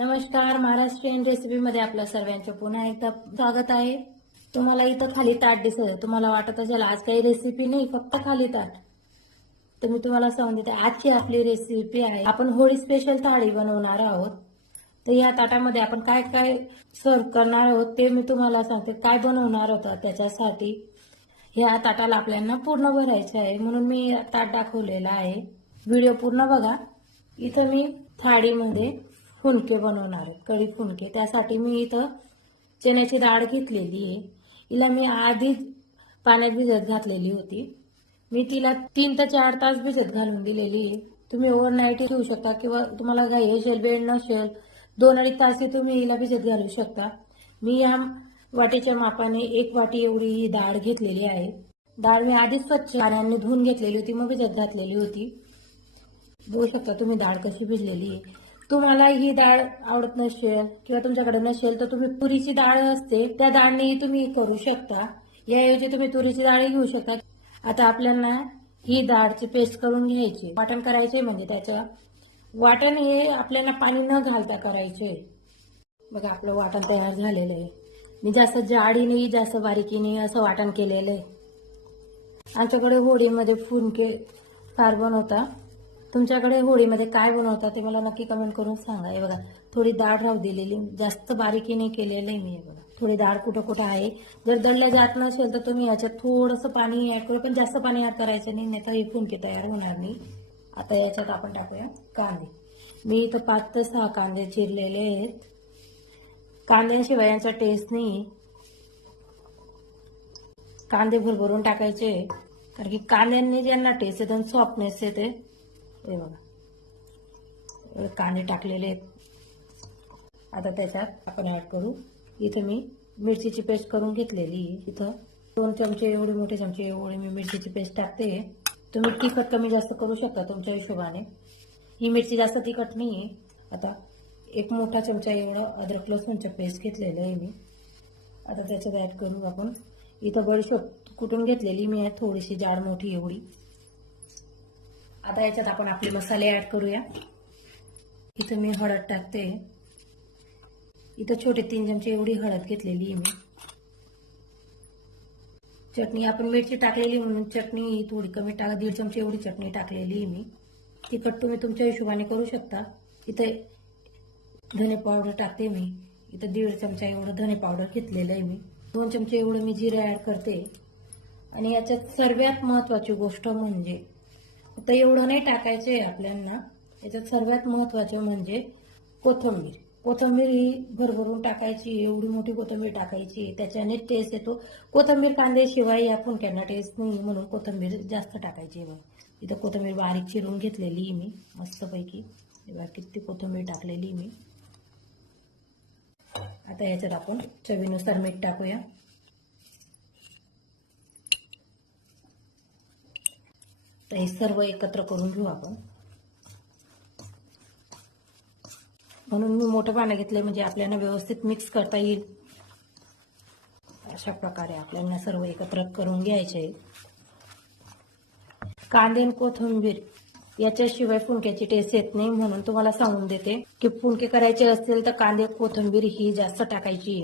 नमस्कार महाराष्ट्रीयन रेसिपीमध्ये आपल्या सर्वांचं पुन्हा एकदा स्वागत आहे. तुम्हाला इथं खाली ताट दिसत आहे. तुम्हाला वाटत असेल आज काही रेसिपी नाही फक्त खाली ताट. तर मी तुम्हाला सांगून देते आजची आपली रेसिपी आहे. आपण होळी स्पेशल थाळी बनवणार आहोत. तर या ताटामध्ये आपण काय काय सर्व करणार आहोत ते मी तुम्हाला सांगते. काय बनवणार होतं त्याच्यासाठी. ह्या ताटाला आपल्याला पूर्ण भरायचं आहे. म्हणून मी ताट दाखवलेला आहे. व्हिडिओ पूर्ण बघा. इथं मी थाळीमध्ये फुलके बनवणार आहे कढी फुलके. त्यासाठी मी इथं चण्याची डाळ घेतलेली आहे. हिला मी आधी पाण्यात भिजत घातलेली होती. मी तिला तीन ते चार तास भिजत घालून दिलेली आहे. तुम्ही ओव्हरनाईट ठेवू शकता किंवा तुम्हाला घाई असेल वेळ नसेल दोन अडीच तास तुम्ही हिला भिजत घालू शकता. मी या वाटीच्या मापाने एक वाटी एवढी ही डाळ घेतलेली आहे. डाळ मी आधीच स्वच्छ पाण्याने धुवून घेतलेली होती मग भिजत घातलेली होती. बघू शकता तुम्ही डाळ कशी भिजलेली आहे. तुम्हाला ही डाळ आवडत नसेल किंवा तुमच्याकडे नसेल तर तुम्ही तुरीची डाळ असते त्या डाळने तुम्ही करू शकता. याऐवजी तुम्ही तुरीची डाळ घेऊ शकता. आता आपल्याला ही डाळची पेस्ट करून घ्यायची. वाटण करायचे म्हणजे त्याचं वाटण हे आपल्याला पाणी न घालता करायचे. बघा आपलं वाटण तयार झालेलं आहे. मी जास्त जाडीने जास्त बारीकीने असं वाटण केलेलं आहे. आमच्याकडे होळीमध्ये फुनके फार बनवता तुमच्याकडे होळीमध्ये काय बनवता ते मला नक्की कमेंट करून सांगा. हे बघा थोडी डाळ राहू दिलेली. जास्त बारीकीने केलेलं आहे मी हे बघा. थोडी डाळ कुठं कुठं आहे. जर दळल्या जात नसेल तर तुम्ही याच्यात थोडंसं पाणी ॲड करू पण जास्त पाणी ॲड करायचं नाही नाही तर हे तयार होणार नाही. आता याच्यात आपण टाकूया कांदे. मी इथं पाच ते सहा कांदे चिरलेले आहेत. कांद्यांशिवाय यांचा टेस्ट नाही कांदे भरभरून टाकायचे. कारण की कांद्यांनी ज्यांना टेस्ट येतो सॉफ्टनेस येते हे बघा. कांदे टाकलेले आहेत. आता त्याच्यात आपण ॲड करू. इथं मी मिरचीची पेस्ट करून घेतलेली. इथं दोन चमचे एवढे मोठे चमचे एवढे मी मिरचीची पेस्ट टाकते. तुम्ही तिखट कमी जास्त करू शकता तुमच्या हिशोबाने. ही मिरची जास्त तिखट नाही आहे आता एक मोठा चमचा एवढं अद्रक लसूणचं पेस्ट घेतलेलं आहे मी. आता त्याच्यात ॲड करू आपण. इथं बडीशोप कुटून घेतलेली मी आहे. थोडीशी जाड मोठी एवढी. आता याच्यात आपण आपले मसाले ऍड करूया. इथं मी हळद टाकते. इथं छोटे तीन चमचे एवढी हळद घेतलेली आहे मी. चटणी आपण मिरची टाकलेली म्हणून चटणी थोडी कमी टाका दीड चमचे एवढी चटणी टाकलेली आहे मी. तिखट तुम्ही तुमच्या हिशोबाने करू शकता. इथे धने पावडर टाकते मी. इथं दीड चमचा एवढं धने पावडर घेतलेलं आहे मी. दोन चमचे एवढं मी जिरे ऍड करते. आणि याच्यात सर्वात महत्वाची गोष्ट म्हणजे तर एवढं नाही टाकायचं आहे आपल्यांना. याच्यात सर्वात महत्वाचं म्हणजे कोथिंबीर. कोथिंबीर ही भरभरून टाकायची एवढी मोठी कोथिंबीर टाकायची त्याच्याने टेस्ट येतो. कोथिंबीर कांद्याशिवाय या फुंक्यांना टेस्ट नाही म्हणून कोथंबीर जास्त टाकायची बघ. इथं कोथिंबीर बारीक चिरून घेतलेली आहे मी मस्तपैकी. बघा किती कोथिंबीर टाकलेली मी. आता याच्यात आपण चवीनुसार मीठ टाकूया. तर हे सर्व एकत्र करून घेऊ आपण. म्हणून मी मोठं पानं घेतलंय म्हणजे आपल्याला व्यवस्थित मिक्स करता येईल. अशा प्रकारे आपल्याला सर्व एकत्र करून घ्यायचे. कांदे आणि कोथिंबीर याच्याशिवाय फुंक्याची टेस्ट येत नाही म्हणून तुम्हाला सांगून देते की फुंके करायचे असतील तर कांदे कोथिंबीर ही जास्त टाकायची.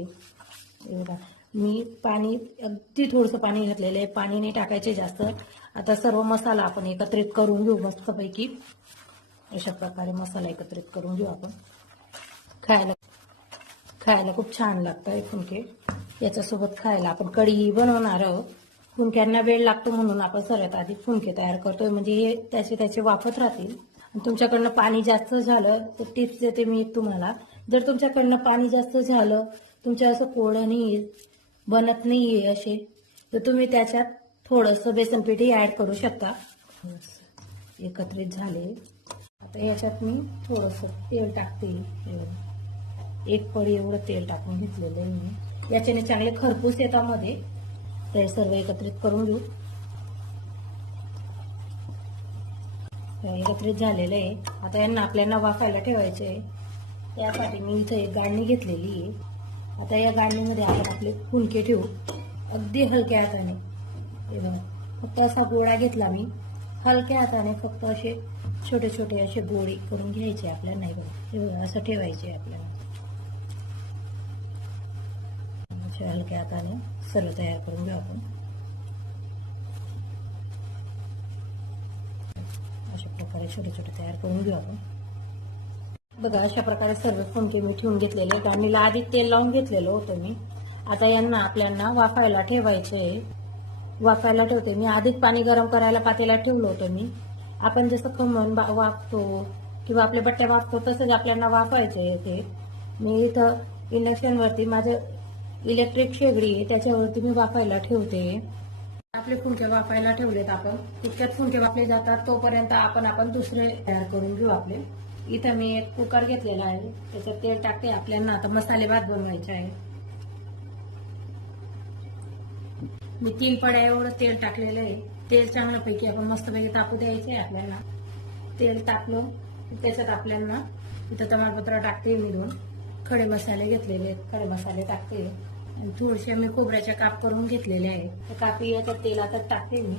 मी पाणी अगदी थोडंसं पाणी घातलेलं आहे. पाणी नाही टाकायचे जास्त. आता सर्व मसाला आपण एकत्रित करून घेऊ मस्तपैकी. अशा प्रकारे मसाला एकत्रित करून घेऊ आपण. खायला खायला खूप छान लागतं हे फुंके याच्यासोबत खायला आपण कढी बनवणार आहोत. फुंक्यांना वेळ लागतो म्हणून आपण सर्वात आधी फुंके तयार करतोय. म्हणजे हे त्याचे त्याचे वाफत राहतील. तुमच्याकडनं पाणी जास्त झालं तर टिप्स देते मी तुम्हाला. जर तुमच्याकडनं पाणी जास्त झालं तुमच्या असं कोळं नाही बनत नाहीये असे तर तुम्ही त्याच्यात थोडंसं बेसन पिठही ऍड करू शकता. एकत्रित झाले. आता याच्यात मी थोडंसं तेल टाकते. एक पडी एवढं तेल टाकून घेतलेलं आहे मी. याच्याने चांगले खरपूस येतात मध्ये ते सर्व एकत्रित करून घेऊ. एकत्रित झालेलं आहे. आता यांना आपल्याला वाफायला ठेवायचे आहे. त्यासाठी मी इथं एक गाडणी घेतलेली आहे. आता या गाडणीमध्ये आपण आपले फुलके ठेवू. अगदी हलक्या हाताने हे बघा फक्त असा गोळा घेतला मी. हलक्या हाताने फक्त असे छोटे छोटे असे गोळी करून घ्यायचे आपल्याला. नाही बघा हे बघा असं ठेवायचे आपल्याला. हलक्या हाताने सर्व तयार करून घेऊ आपण. अशा प्रकारे छोटे छोटे तयार करून घेऊ आपण. बघा अशा प्रकारे सर्व फुंके मी ठेवून घेतलेले त्यांनी आधी तेल लावून घेतलेलं होतं मी. आता यांना आपल्याला वाफायला ठेवायचे आहे. वाफायला ठेवते. मी आधीच पाणी गरम करायला पातेला ठेवलं होतं मी. आपण जसं खमण बा- वाफतो किंवा आपल्या बट्ट्या वाफतो तसंच आपल्याला वाफायचे आहे ते. मी इथं इंडक्शनवरती माझं इलेक्ट्रिक शेगडी आहे त्याच्यावरती मी वाफायला ठेवते. आपले फुंके वाफायला ठेवलेत आपण. तितक्यात फुंके वाफले जातात तोपर्यंत आपण आपण दुसरे तयार करून घेऊ आपले. इथं मी एक कुकर घेतलेला आहे. त्याच्यात तेल टाकते. आपल्याला आता मसाले भात बनवायचे आहे. मी तीन पड्या एवढं तेल टाकलेलं आहे. तेल चांगल्यापैकी आपण मस्तपैकी तापू द्यायचे आहे आपल्याला. तेल तापलो त्याच्यात आपल्याला इथं तमालपत्र टाकते मी दोन. खडे मसाले घेतलेले आहेत. खडे मसाले टाकते. आणि थोडेसे मी खोबऱ्याचे काप करून घेतलेले आहे. तर कापी याच्या तेलातच टाकते मी.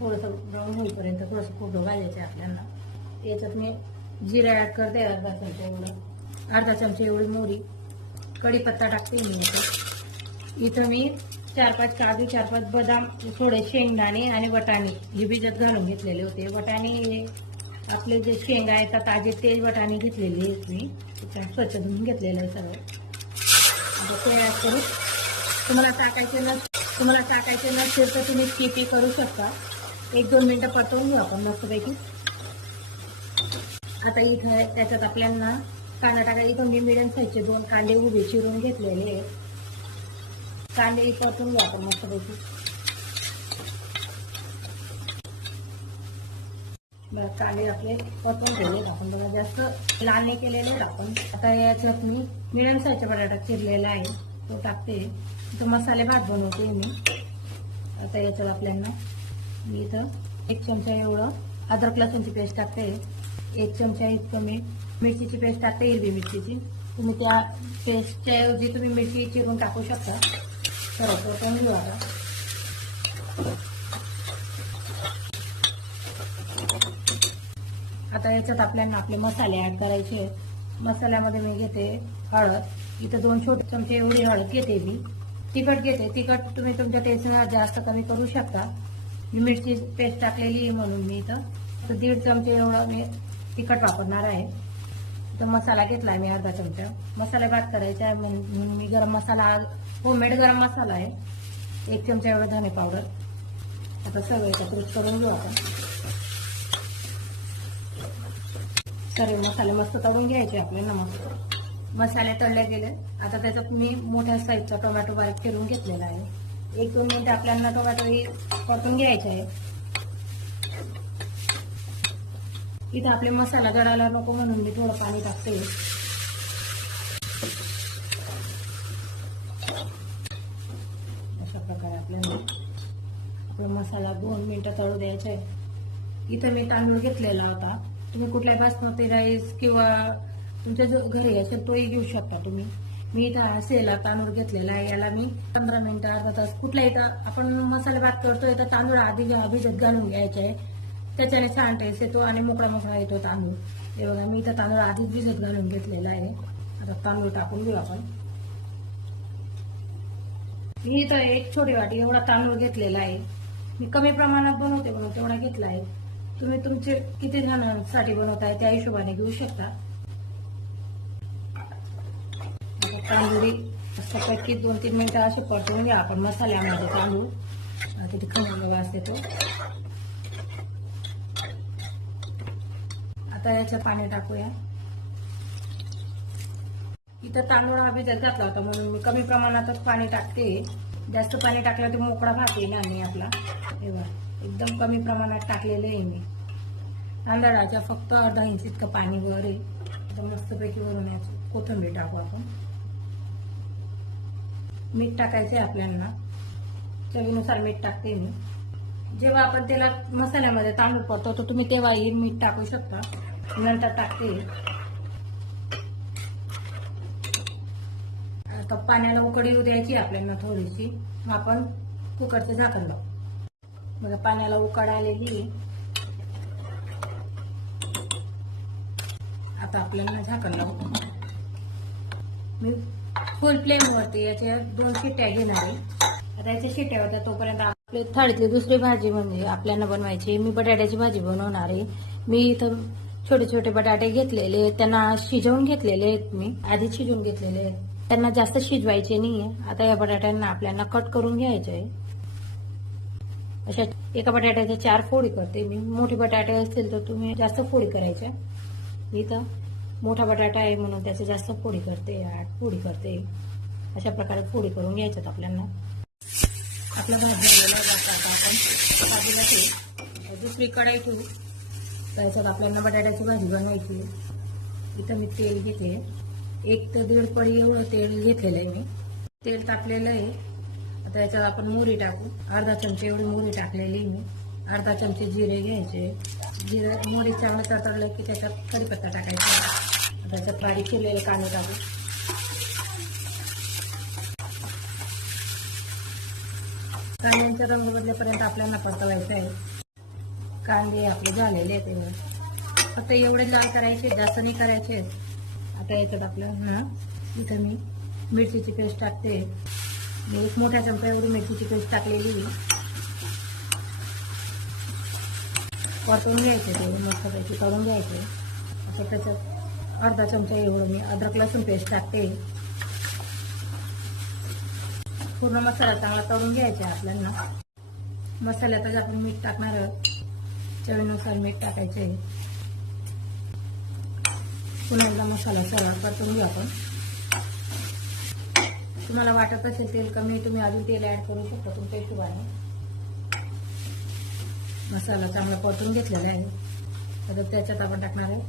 थोडस ब्राऊन होईपर्यंत थोडंसं खोबरं भाजायचं आपल्याला. याच्यात मी जिरा ॲड करते अर्धा चमचा एवढं. अर्धा चमचा एवढी मोरी कढीपत्ता टाकते मी इथं. इथं मी चार पाच काजू चार पाच बदाम थोडे शेंगदाणे आणि वटाणे हे भिजत घालून घेतलेले होते. वटाणे हे आपले जे शेंगा आहेत त्या ताजे तेल वटाणे घेतलेले आहेत मी. स्वच्छ धुवून घेतलेलं आहे सगळं. आता ते ॲड करू तुम्हाला टाकायचे नस तुम्हाला टाकायचे नसेल तर तुम्ही स्किपी करू शकता. एक दोन मिनटं परतवून घेऊ आपण मस्तपैकी. आता इथं त्याच्यात आपल्यांना कांदा टाकायला मी मिडियम साईजचे दोन कांदे उभे चिरून घेतलेले. आहेत कांदे परतून घ्या आपण मस्तपैकी बघा कांदे आपले परतून ठेवले. आपण बघा जास्त लाल नाही केलेले. आहेत आपण आता याच्यात मी मिडियम साईजचा बटाटा चिरलेला आहे. तो टाकते. इथं मसाले भात बनवते मी. आता याच्यात आपल्याला मी इथं एक चमचा एवढं अद्रक लसूणची पेस्ट टाकते. एक चमचा इतकं मीठ मिरचीची पेस्ट टाकते हिरवी मिरचीची. तुम्ही त्या पेस्टच्या ऐवजी तुम्ही मिरची चिरून टाकू शकता. सर्व पण घेऊ आता. आता याच्यात आपल्याला आपले मसाले ऍड करायचे मसाल्यामध्ये मी घेते हळद. इथं दोन छोटे चमचे एवढी हळद घेते मी. तिखट घेते. तिखट तुम्ही तुमच्या टेस्टला जास्त कमी करू शकता. मी मिरची पेस्ट टाकलेली आहे म्हणून मी इथं. तर दीड चमचे एवढं मी तिखट वापरणार आहे. तर मसाला घेतला आहे मी अर्धा चमचा. मसाला भात करायचा आहे. म्हणून मी गरम मसाला होममेड गरम मसाला आहे. एक चमचा एवढा धने पावडर. आता सगळं एकत्रित करून घेऊ आपण. सर्व मसाले मस्त तळून घ्यायचे आपल्याला मस्त मसाले तळले गेले. आता त्याच्यात मी मोठ्या साईजचा टोमॅटो बारीक फिरून घेतलेला आहे. एक दोन मिनिटं आपल्याला टोमॅटो ही परतून घ्यायचे आहे. इथं आपले मसाला गळायला नको म्हणून मी थोडं पाणी टाकते. अशा प्रकारे आपल्याला आपला मसाला दोन मिनिटं तळू द्यायचा आहे. इथं मी तांदूळ घेतलेला होता. तुम्ही कुठल्याही बासमती राईस किंवा तुमच्या जो घरी असेल तोही घेऊ शकता तुम्ही. मी इथं असेला तांदूळ घेतलेला आहे. याला मी पंधरा मिनिटं अर्धा तास कुठल्या इथं आपण मसाले भात करतो तर तांदूळ आधी भिजत घालून घ्यायचे. आहे त्याच्याने छान टेस्ट येतो आणि मोकळा मोकळा येतो तांदूळ. हे बघा मी इथं तांदूळ आधीच भिजत घालून घेतलेला आहे. आता तांदूळ टाकून घेऊ आपण. मी इथं एक छोटी वाटी एवढा तांदूळ घेतलेला आहे. मी कमी प्रमाणात बनवते म्हणून तेवढा घेतला आहे. तुम्ही तुमचे किती जणांसाठी बनवताय त्या हिशोबाने घेऊ शकता. आता तांदूळी दोन तीन मिनिटं असे पडतो घ्या. आपण मसाल्यामध्ये तांदूळ. आता खंड खमंग वास तळ्याचं पाणी टाकूया. इथं तांदूळ हा भिजत घातला होता म्हणून मी कमी प्रमाणातच पाणी टाकते. जास्त पाणी टाकलं तर मोकळा भात येईल आणि आपला. हे एकदम कमी प्रमाणात टाकलेलं आहे मी. तांदळाच्या फक्त अर्धा इंच इतकं पाणी वर आहे. आता मस्तपैकी वरून याचं कोथिंबीर टाकू आपण. मीठ टाकायचं आहे आपल्याला. चवीनुसार मीठ टाकते मी. जेव्हा आपण त्याला मसाल्यामध्ये तांदूळ पडतो तर तुम्ही तेव्हाही मीठ टाकू शकता. नंतर टाकते. आता पाण्याला उकडी येऊ द्यायची आपल्याला थोडीशी. मग आपण कुकरचं झाकण लावू. मग पाण्याला उकड आलेली आता आपल्याला झाकण लावू. मी फुल फ्लेम वरती याच्या दोन शिट्ट्या घेणार आहे. आता याच्या शिट्ट्या होत्या तोपर्यंत आपली थाळीतली दुसरी भाजी म्हणजे आपल्याला बनवायची मी बटाट्याची भाजी बनवणार आहे. मी इथं छोटे छोटे बटाटे घेतलेले आहेत. त्यांना शिजवून घेतलेले आहेत मी. आधी शिजवून घेतलेले आहेत. त्यांना जास्त शिजवायचे नाहीये. आता या बटाट्यांना आपल्याला कट करून घ्यायचे आहे. अशा एका बटाट्याच्या चार फोडी करते मी. मोठे बटाटे असतील तर तुम्ही जास्त फोडी करायच्या मी तर मोठा बटाटा आहे म्हणून त्याचे जास्त फोडी करते आठ फोडी करते. अशा प्रकारे फोडी करून घ्यायच्यात आपल्याला. आपला भाजलेला बटाटा आपण बाजूला दुसरी कढाई ठेवू. त्याच्यात आपल्याला बटाट्याची भाजी बनवायची इथं मी तेल घेते. एक ते दीड पडी एवढं तेल घेतलेलं आहे मी. तेल टाकलेलं आहे. आता याच्यात आपण मोहरी टाकू. अर्धा चमचे एवढी मोहरी टाकलेली मी. अर्धा चमचे जिरे घ्यायचे. जिरे मोहरी चांगलं तडतडलं की त्याच्यात कढीपत्ता टाकायचा. आता त्याच्यात बारीक केलेले कांदे टाकू. कांद्यांचा रंग बदलेपर्यंत आपल्याला परतवायचं आहे. कांदे आपले झालेले आहेत एवढे. फक्त एवढे लाल करायचे जास्त नाही करायचे. आता याच्यात आपलं हा इथं मी मिरचीची पेस्ट टाकते. मी एक मोठ्या चमचा एवढी मिरचीची पेस्ट टाकलेली परतून घ्यायचे ते मस्तपैकी करून घ्यायचे. असं त्याच्यात अर्धा चमचा एवढं मी अद्रक लसूण पेस्ट टाकते. पूर्ण मसाला चांगला करून घ्यायचा आपल्याला. मसाल्यातच आपण मीठ टाकणार आहोत. चवीनुसार मीठ टाकायचे. पुन्हा एकदा मसाला सरळ परतून घेऊ आपण. तुम्हाला वाटत असेल तेल कमी तुम्ही अजून तेल ऍड करू शकता तुमच्या हिशोबाने मसाला चांगला परतून घेतलेला आहे. आता त्याच्यात आपण टाकणार आहे.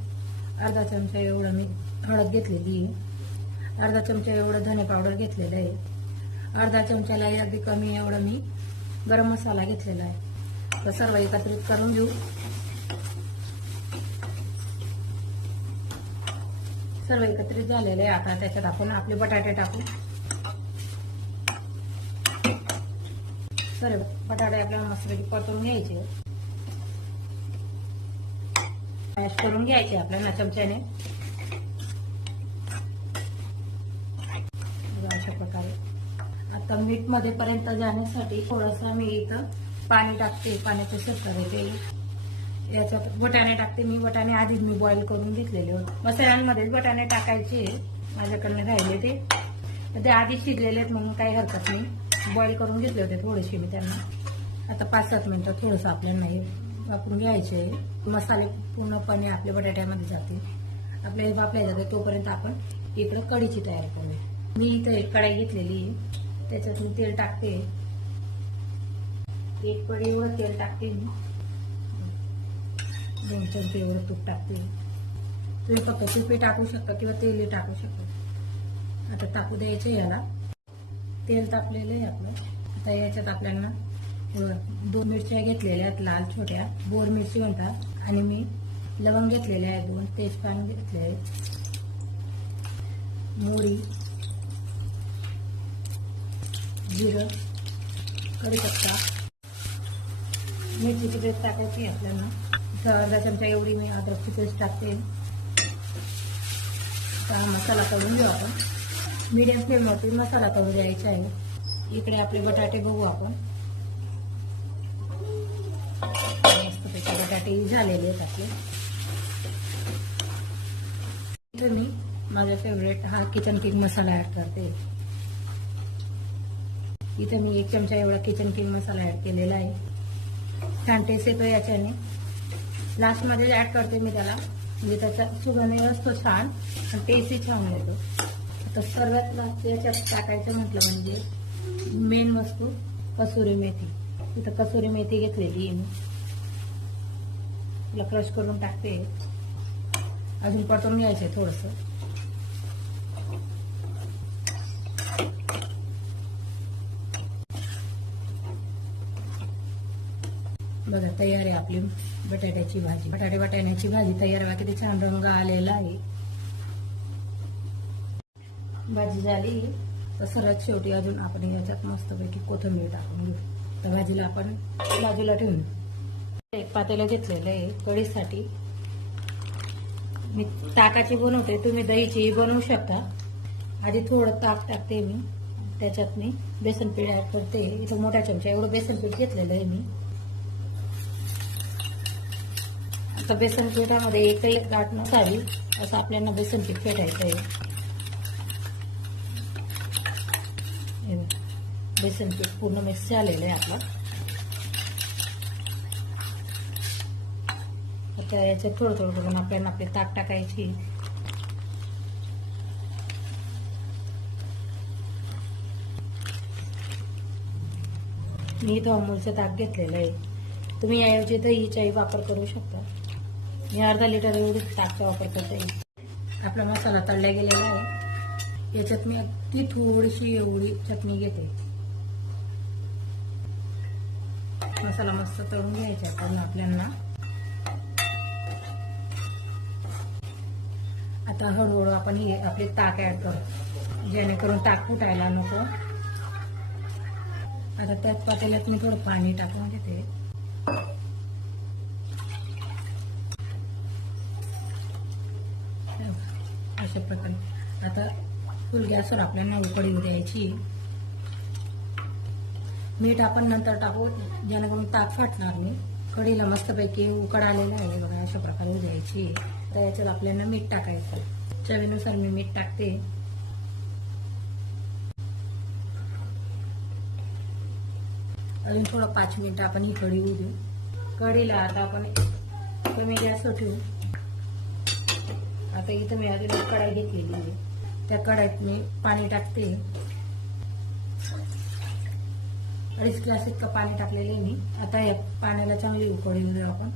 अर्धा चमचा एवढं मी हळद घेतलेली आहे. अर्धा चमचा एवढं धने पावडर घेतलेलं आहे. अर्धा चमच्याला अगदी कमी एवढं मी गरम मसाला घेतलेला आहे. तर सर्व एकत्रित करून घेऊ. सर्व एकत्रित झालेले आता त्याच्यात आपण आपले बटाटे टाकू. सर्व बटाटे आपल्याला मस्तपैकी परतून घ्यायचे. मॅश करून घ्यायचे आपल्याला चमच्याने. अशा प्रकारे. आता मीठमध्ये पर्यंत जाण्यासाठी थोडासा मी इथं पाणी टाकते पाण्याचे सत्तर येते याच्यात वटाणे टाकते मी. वटाणे आधीच मी बॉईल करून घेतलेले होते. मसाल्यांमध्येच वटाणे टाकायचे. माझ्याकडनं राहिले ते. ते आधी शिजलेले आहेत म्हणून काही हरकत नाही. बॉईल करून घेतले होते थोडेसे मी त्यांना. आता पाच सात मिनिटं थोडंसं आपल्याला नाही वापरून घ्यायचे मसाले पूर्णपणे आपल्या बटाट्यामध्ये जातील. आपले हे वापरले जाते तोपर्यंत आपण इकडं कढीची तयारी करूया. मी इथं एक कढाई घेतलेली त्याच्यातून त्याच्यात मी तेल टाकते. एक पडी एवढं तेल टाकते मी. दोन चमचे एवढं तूप टाकते. तुम्ही फक्त तुपे टाकू शकता किंवा तेलही टाकू शकता. आता टाकू द्यायचं याला. तेल तापलेलं आहे आपलं. आता याच्यात आपल्याला दोन मिरच्या घेतलेल्या आहेत लाल छोट्या. बोर मिरची म्हणतात. आणि मी लवंग घेतलेले आहे दोन. तेजपान घेतले आहे मोहरी. जिरं. कढीपत्ता. मिरचीची पेस्ट टाकायची आपल्याला. इथं अर्धा चमचा एवढी मी अद्रकची पेस्ट टाकते. आता हा मसाला करून घेऊ आपण. मीडियम फ्लेमवरती मसाला करून द्यायचा आहे. इकडे आपले बटाटे बघू आपण. मस्तपैकी बटाटे झालेले आहेत आपले. इथं मी माझा फेवरेट हा किचन किंग मसाला ऍड करते. इथं मी एक चमचा एवढा किचन किंग मसाला ऍड केलेला आहे. छान टेस्ट येतो याच्याने लास्टमध्ये ॲड करते मी त्याला. म्हणजे त्याचा सुगंध असतो छान आणि टेस्टही छान येतो. आता सर्वात लास्ट याच्यात टाकायचं म्हटलं म्हणजे मेन वस्तू कसुरी मेथी. इथं कसुरी मेथी घेतलेली आहे मी. तिला क्रश करून टाकते. अजून परतून आहे थोडंसं. बघा तयार आहे आपली बटाट्याची भाजी. बटाटे वाटाण्याची भाजी तयार आहे. किती छान रंग आलेला आहे. भाजी झाली. तर सर्वात शेवटी अजून आपण याच्यात मस्तपैकी कोथंबीर टाकून घेऊ. तर भाजीला आपण बाजूला ठेवून एक पातेलं घेतलेलं आहे कढीसाठी. मी ताकाची बनवते. तुम्ही दहीचीही बनवू शकता. आधी थोडं ताक टाकते मी. त्याच्यात मी बेसन पीठ ॲड करते. इथं मोठ्या चमचा एवढं बेसन पीठ घेतलेलं आहे मी. आता बेसन पिठामध्ये एकही गाठ नसावी असं आपल्याला बेसन पीठ फेटायचं आहे. बेसन पीठ पूर्ण मिक्स झालेलं आहे आपलं. आता याच्यात थोडं थोडं करून आपल्याला आपली ताक टाकायची. मी इथं अमूलचं ताक घेतलेलं आहे. तुम्ही याऐवजी दहीचाही वापर करू शकता. मी अर्धा लिटर एवढीच ताकचा वापर करते आपला मसाला तळला गेलेला आहे. याच्यात मी अगदी थोडीशी एवढी चटणी घेते. मसाला मस्त तळून घ्यायचा कारण आपल्याला. आता हळूहळू आपण हे आपले ताक ऍड करू. जेणेकरून ताक फुटायला नको. आता त्याच पातेल्यात मी थोडं पाणी टाकून घेते. अशा प्रकारे. आता फुल गॅसवर आपल्याला उकडी द्यायची. मीठ आपण नंतर टाकू जेणेकरून ताक फाटणार नाही. कढीला मस्तपैकी उकड आलेला आहे बघा अशा प्रकारे द्यायची. तर याच्यात आपल्याला मीठ टाकायचं चवीनुसार मी मीठ टाकते. अजून थोडं पाच मिनिटं आपण ही कढी होऊ देऊ कढीला आता आपण कमी गॅसवर ठेवू. आता इथं मी आलेली एक कढाई घेतलेली आहे. त्या कढाईत मी पाणी टाकते. अडीच ग्लास इतकं पाणी टाकलेलं आहे मी. आता या पाण्याला चांगली उकळी देऊ आपण.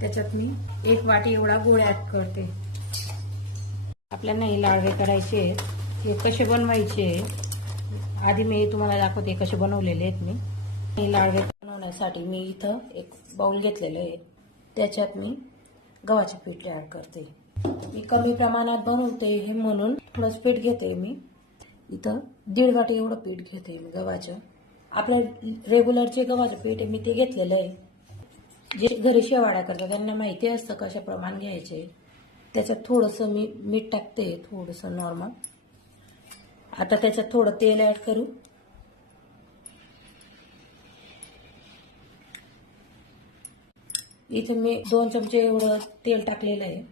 त्याच्यात मी एक वाटी एवढा गोळ्या ऍड करते. आपल्याला हे लाडवे करायचे आहेत. हे कसे बनवायचे आधी मी तुम्हाला दाखवते कसे बनवलेले आहेत मी. हे लाडवे बनवण्यासाठी मी इथं एक बाउल घेतलेलं आहे. त्याच्यात मी गव्हाचे पीठ तयार करते. मी कमी प्रमाणात बनवते हे म्हणून थोडंच पीठ घेते मी. इथं दीड वाटी एवढं पीठ घेते मी गव्हाचं. आपलं रेग्युलरचे गव्हाचं पीठ आहे मी ते घेतलेलं आहे. जे घरी शेवाळ्या करतात त्यांना माहिती असतं कशा प्रमाण घ्यायचे. त्याच्यात थोडंसं मी मीठ टाकते थोडंसं नॉर्मल आता त्याच्यात थोडं तेल ॲड करू. इथे मी दोन चमचे एवढं तेल टाकलेलं आहे.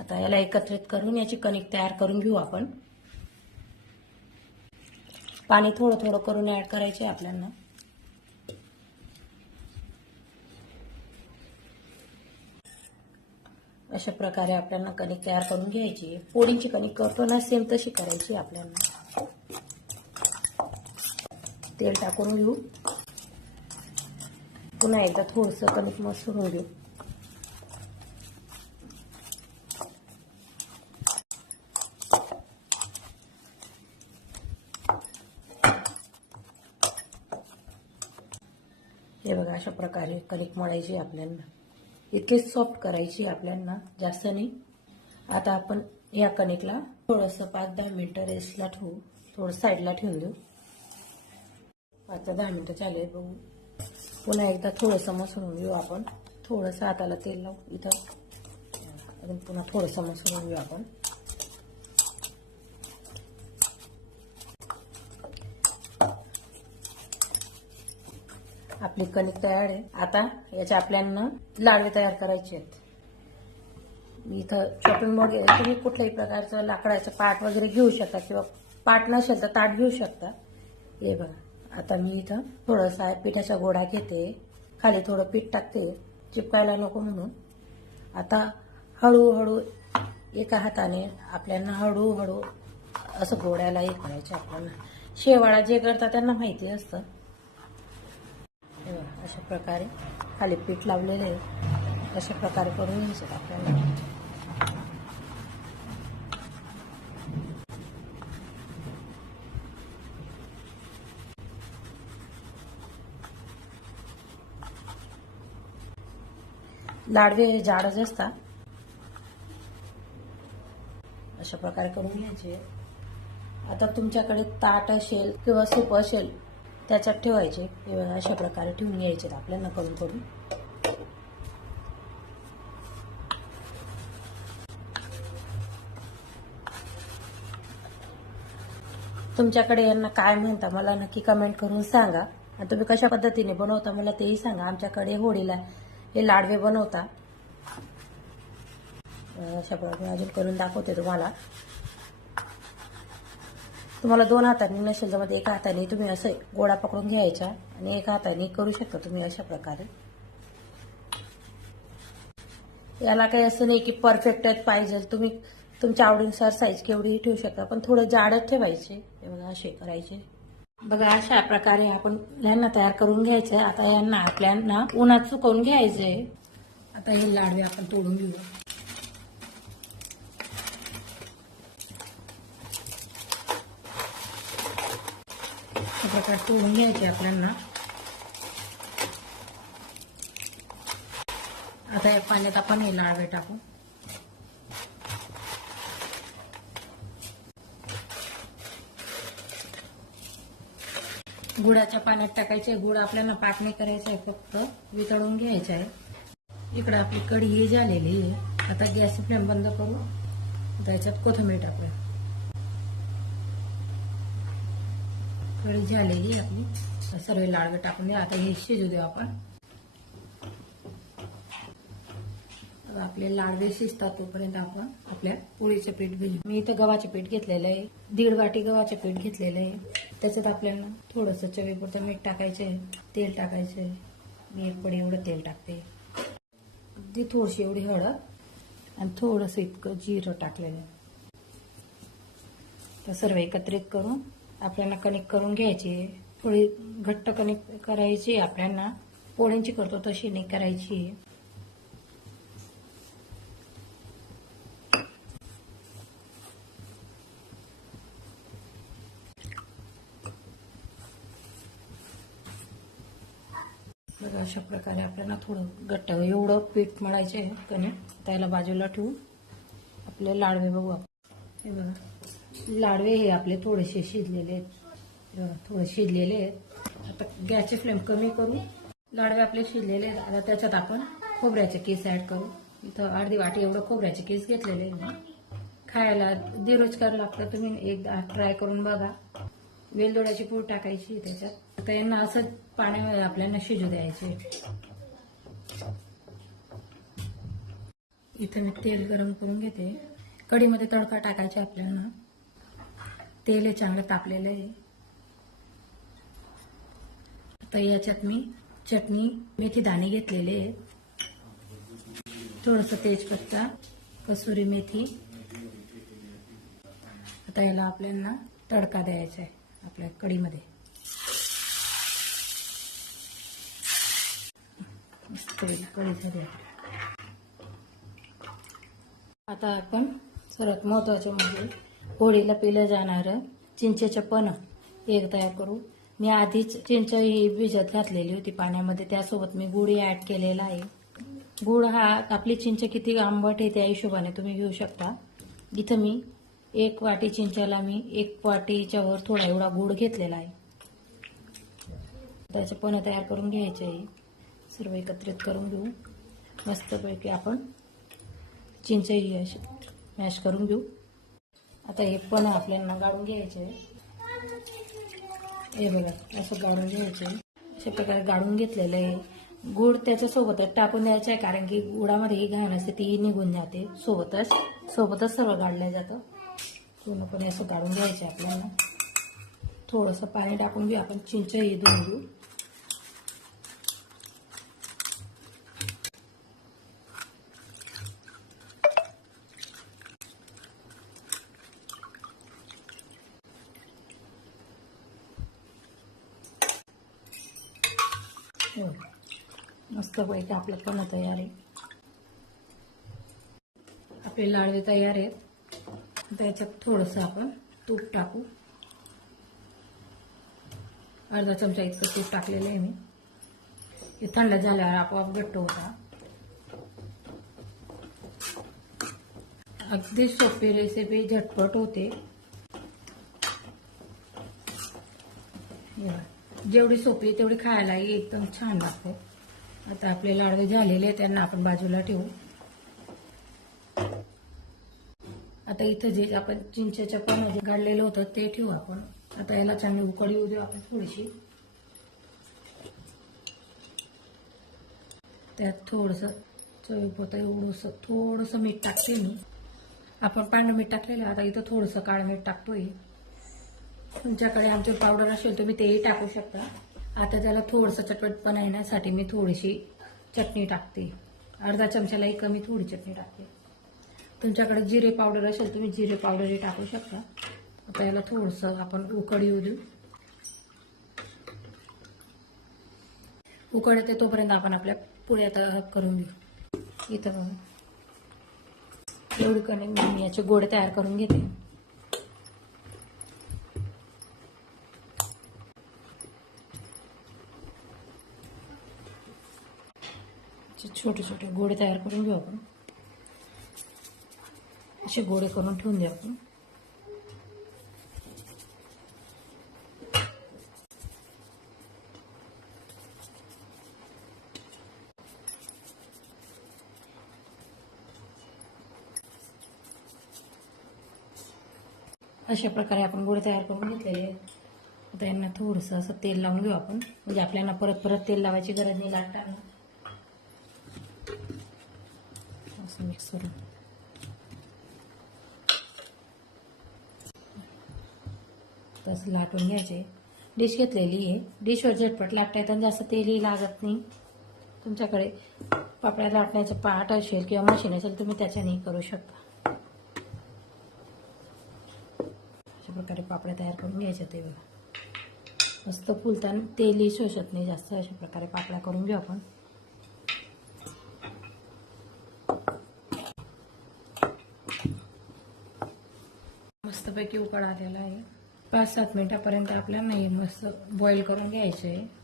आता याला एकत्रित करून याची कणिक तयार करून घेऊ आपण. पाणी थोडं थोडं करून ऍड करायचे आपल्याला. अशा प्रकारे आपल्याला कणिक तयार करून घ्यायची. पोळीची कणिक करतो ना सेम तशी करायची आपल्याला. तेल टाकून घेऊ. पुन्हा एकदा थोडंसं कणिक मसरून घेऊ. हे बघा अशा प्रकारे कणिक मळायची आपल्याला. इतकी सॉफ्ट करायची आपल्याला जास्त नाही. आता आपण या कणिकला थोडंसं पाच दहा मिनिटं रेस्टला ठेवू. थोडं साईडला ठेवून देऊ. पाच दहा मिनिटं चालू आहे बघू. पुन्हा एकदा थोडंसं मसळून घेऊ आपण. थोडंसं हाताला तेल लावू. इथं. अजून पुन्हा थोडंसं मसळून घेऊ आपण. आपली कणिक तयार आहे. आता याच्या आपल्याला लाडवे तयार करायचे आहेत. मी इथं शॉपिंग बोर्ड तुम्ही कुठल्याही प्रकारचं लाकडाचं पाट वगैरे घेऊ शकता किंवा पाट नसेल तर ताट घेऊ शकता. हे बघा आता मी इथं थोडंसा पिठाचा गोडा घेते. खाली थोडं पीठ टाकते चिपकायला नको म्हणून. आता हळूहळू एका हाताने आपल्याला हळूहळू असं गोड्याला हे करायचं आपल्याला. शेवाळा जे करतात त्यांना माहिती असतं. अशा प्रकारे खाली पीठ लावलेलं आहे. अशा प्रकारे करून घ्यायचं आपल्याला. लाडवे हे जाडच असतात अशा प्रकारे करून घ्यायचे आता तुमच्याकडे ताट असेल किंवा सूप असेल त्याच्यात ठेवायचे. हे बघा अशा प्रकारे ठेवून घ्यायचे आपल्याला करून करून. तुमच्याकडे यांना काय म्हणता मला नक्की कमेंट करून सांगा. आणि तुम्ही कशा पद्धतीने बनवता मला तेही सांगा. आमच्याकडे होळीला हे लाडवे बनवता. अशा प्रकारे अजून करून दाखवते तुम्हाला. तुम्हाला दोन हाताने नसेल जमत एका हाताने तुम्ही असं गोळा पकडून घ्यायचा आणि एका हाताने करू शकता तुम्ही अशा प्रकारे. याला काही असं नाही की परफेक्ट पाहिजे. तुम्ही तुमच्या आवडीनुसार साईज केवढीही ठेवू शकता पण थोडं जाडच ठेवायचे. हे बघा असे करायचे. बघा अशा प्रकारे आपण यांना तयार करून घ्यायचं. आता यांना आपल्याला उन्हात सुकवून घ्यायचे आता हे लाडवे आपण तोडून घेऊ. अशा प्रकारे तोडून घ्यायचे आपल्याला. आता या पाण्यात आपण हे लाडवे टाकू. गुळाच्या पाण्यात टाकायचे. गुळ आपल्याला पाक नाही करायचं आहे फक्त वितळून घ्यायचं आहे. इकडं आपली कढी ही झालेली आहे. आता गॅस फ्लेम बंद करू. त्याच्यात कोथिंबीर टाकूया. कढी झालेली आपली. सर्व लाडवे टाकून द्या आता हे शिजू देऊ आपण. आपले लाडवे शिजतात तोपर्यंत आपण आपल्या पोळीचं पीठ भिजू. मी इथं गव्हाचे पीठ घेतलेलं आहे. दीड वाटी गव्हाचे पीठ घेतलेलं आहे. त्याच्यात आपल्याला थोडंसं चवीपुरतं मीठ टाकायचं आहे. तेल टाकायचं आहे. मी एक पडी एवढं तेल टाकते. अगदी थोडीशी एवढी हळद आणि थोडंसं इतकं जिरं टाकलेलं आहे. तर सर्व एकत्रित करून आपल्याला कणिक करून घ्यायची. थोडी घट्ट कणिक करायची आहे आपल्याला पोळ्यांची करतो तशी नाही करायची. आहे बघा अशा प्रकारे आपल्याला थोडं घट्ट एवढं पीठ मळायचे आहे कणिक त्याला बाजूला ठेवून आपले लाडवे बघू आपण. हे बघा. लाडवे हे आपले थोडेसे शिजलेले आहेत. थोडे शिजलेले आहेत. आता गॅसची फ्लेम कमी करू. लाडवे आपले शिजलेले आहेत. आता त्याच्यात आपण खोबऱ्याचे केस ऍड करू. इथं अर्धी वाटी एवढं खोबऱ्याचे केस घेतलेले खायला दिरोजगार लागतं तुम्ही एकदा ट्राय करून बघा. वेलदोड्याची पूड टाकायची त्याच्यात. तर यांना असं पाण्यामध्ये आपल्याला शिजू द्यायचे. इथं मी तेल गरम करून घेते. कढीमध्ये तडका टाकायचा आपल्याला. तेल हे चांगलं तापलेलं आहे. आता याच्यात मी चटणी मेथी दाणे घेतलेले आहेत. थोडंसं तेजपत्ता कसुरी मेथी. आता याला आपल्याला तडका द्यायचा आहे आपल्या कढीमध्ये. कढी आता आपण सर्वात महत्त्वाचे म्हणजे होळीला पिलं जाणारं चिंचेचं पण एक तयार करू. मी आधीच चिंच ही भिजत घातलेली होती पाण्यामध्ये. त्यासोबत मी गुळही ऍड केलेला आहे. गुळ हा आपली चिंच किती आंबट आहे त्या हिशोबाने तुम्ही घेऊ शकता. इथं मी एक वाटी चिंचाला मी एक वाटीच्या वर थोडा एवढा गुळ घेतलेला आहे. त्याचे पण तयार करून घ्यायचे आहे. सर्व एकत्रित करून घेऊ. मस्तपैकी आपण चिंचही अशी मॅश करून घेऊ. आता हे पण आपल्याला गाळून घ्यायचे. आहे हे बघा असं गाळून घ्यायचं. आहे अशा प्रकारे गाळून घेतलेलं आहे. गुड त्याच्यासोबतच टाकून द्यायचं आहे कारण की गुडामध्ये ही घाण असते ती निघून जाते. सोबतच सोबतच सर्व गाळलं जातं. पूर्णपणे असं गाळून घ्यायचं आहे आपल्याला. थोडंसं पाणी टाकून घेऊ आपण चिंच ही धुवून घेऊ हो. मस्त की आपलं पण तयार आहे. आपले लाडवे तयार आहेत. त्याच्यात थोडंसं आपण तूप टाकू. अर्धा चमचा इतकं तूप टाकलेलं आहे मी. हे थंड झाल्यावर आपोआप घट्ट होता. अगदी सोपी रेसिपी झटपट होते. जेवढी सोपी आहे तेवढी खायलाही एकदम छान लागते. आता आपले लाडवे झालेले आहेत, त्यांना आपण बाजूला ठेवू. आता इथं जे आपण चिंचेच्या पण जे गाडलेलं होतं ते ठेवू आपण. आता याला चांगली उकड येऊ देऊ आपण थोडीशी. त्यात थोडंसं चवीपुरतं एवढंसं थोडंसं मीठ टाकते मी. आपण पांढरं मीठ टाकलेलं आता इथं थोडंसं काळं मीठ टाकतोय. तुमच्याकडे आमचे पावडर असेल तुम्ही तेही टाकू शकता. आता त्याला थोडंसं चटपटपणा येण्यासाठी मी थोडीशी चटणी टाकते. अर्धा चमच्यालाही कमी थोडी चटणी टाकते. तुमच्याकडे जिरे पावडर असेल तुम्ही जिरे पावडरही टाकू शकता. आता याला थोडंसं आपण उकड येऊ देऊ. उकड येते तोपर्यंत आपण आपल्या पुऱ्या आता करून घेऊ. इथं एवढी कणी मी याचे गोडे तयार करून घेते असे छोटे छोटे गोळे तयार करून घेऊ आपण. असे गोळे करून ठेवून देऊ आपण. अशा प्रकारे आपण गोळे तयार करून घेतलेले आहेत. आता यांना थोडंसं असं तेल लावून घेऊ आपण. म्हणजे आपल्याला परत परत तेल लावायची गरज नाही लागताना असं मिक्स तसं लाटून घ्यायचे. डिश घेतलेली आहे. डिशवर झटपट लाटता येतात आणि जास्त तेलही लागत नाही. तुमच्याकडे पापड्या लाटण्याचं पाट असेल किंवा मशीन असेल तुम्ही त्याच्यानेही करू शकता. अशा प्रकारे पापड्या तयार करून घ्यायच्या ते बघा. मस्त फुलताना तेलही शोषत नाही जास्त. अशा प्रकारे पापड्या करून घेऊ आपण. मस्तपैकी उकळ आलेला आहे. पाच सात मिनिटापर्यंत आपल्याला नाही मस्त बॉईल करून घ्यायचे आहे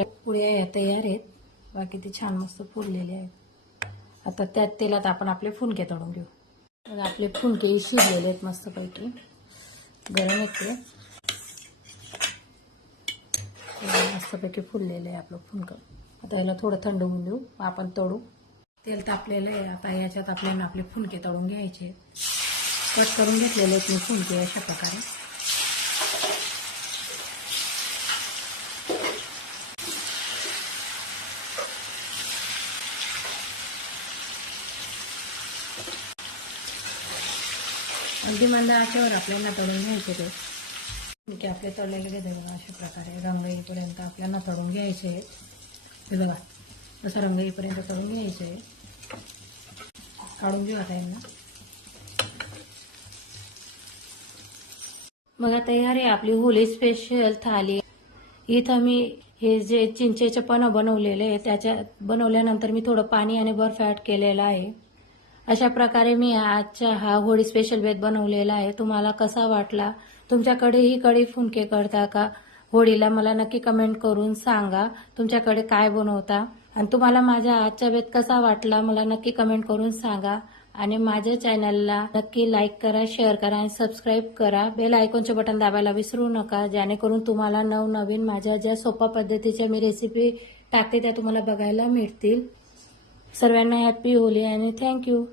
आपल्या पुऱ्या या तयार आहेत. बाकी ते छान मस्त फुललेले आहेत. आता त्यात तेलात आपण आपले फुनके तळून घेऊ. तर आपले फुनके शिजलेले आहेत मस्तपैकी. गरम येते मस्तपैकी फुललेलं आहे आपलं फुनकं आता याला थोडं थंड होऊन देऊ. मग आपण तळू. तेल तापलेलं आहे. आता याच्यात आपल्याला आपले फुनके तळून घ्यायचे कट करून घेतलेले आहेत मी फुनके अशा प्रकारे. अगदी मंद आचेवर आपल्याला तळून घ्यायचे ते ठीक आहे आपले तळलेले घेते बघा अशा प्रकारे रंग येईपर्यंत आपल्याला तळून घ्यायचे आहेत. हे बघा तसं रंग येईपर्यंत तळून घ्यायचे आहे. काढून घेऊ आता यांना बघा तयार आहे आपली होली स्पेशल थाली इथं मी हे जे चिंचेचे पण बनवलेले आहे त्याच्यात बनवल्यानंतर मी थोडं पाणी आणि बर्फ ॲड केलेलं आहे अशा प्रकारे मी आजच्या हा होळी स्पेशल बेत बनवलेला आहे. तुम्हाला कसा वाटला? तुमच्याकडेही कडी फुंके करता का? होळीला मला नक्की कमेंट करून सांगा. तुमच्याकडे काय बनवता? आणि तुम्हाला माझा आजचा बेत कसा वाटला मला नक्की कमेंट करून सांगा. आणि माझ्या चॅनलला नक्की लाईक करा शेअर करा आणि सबस्क्राईब करा. बेल आयकॉनचे बटन दाबायला विसरू नका. जेणेकरून तुम्हाला नवनवीन माझ्या ज्या सोप्या पद्धतीच्या मी रेसिपी टाकते त्या तुम्हाला बघायला मिळतील. सर्वांना हॅपी होली आणि थँक्यू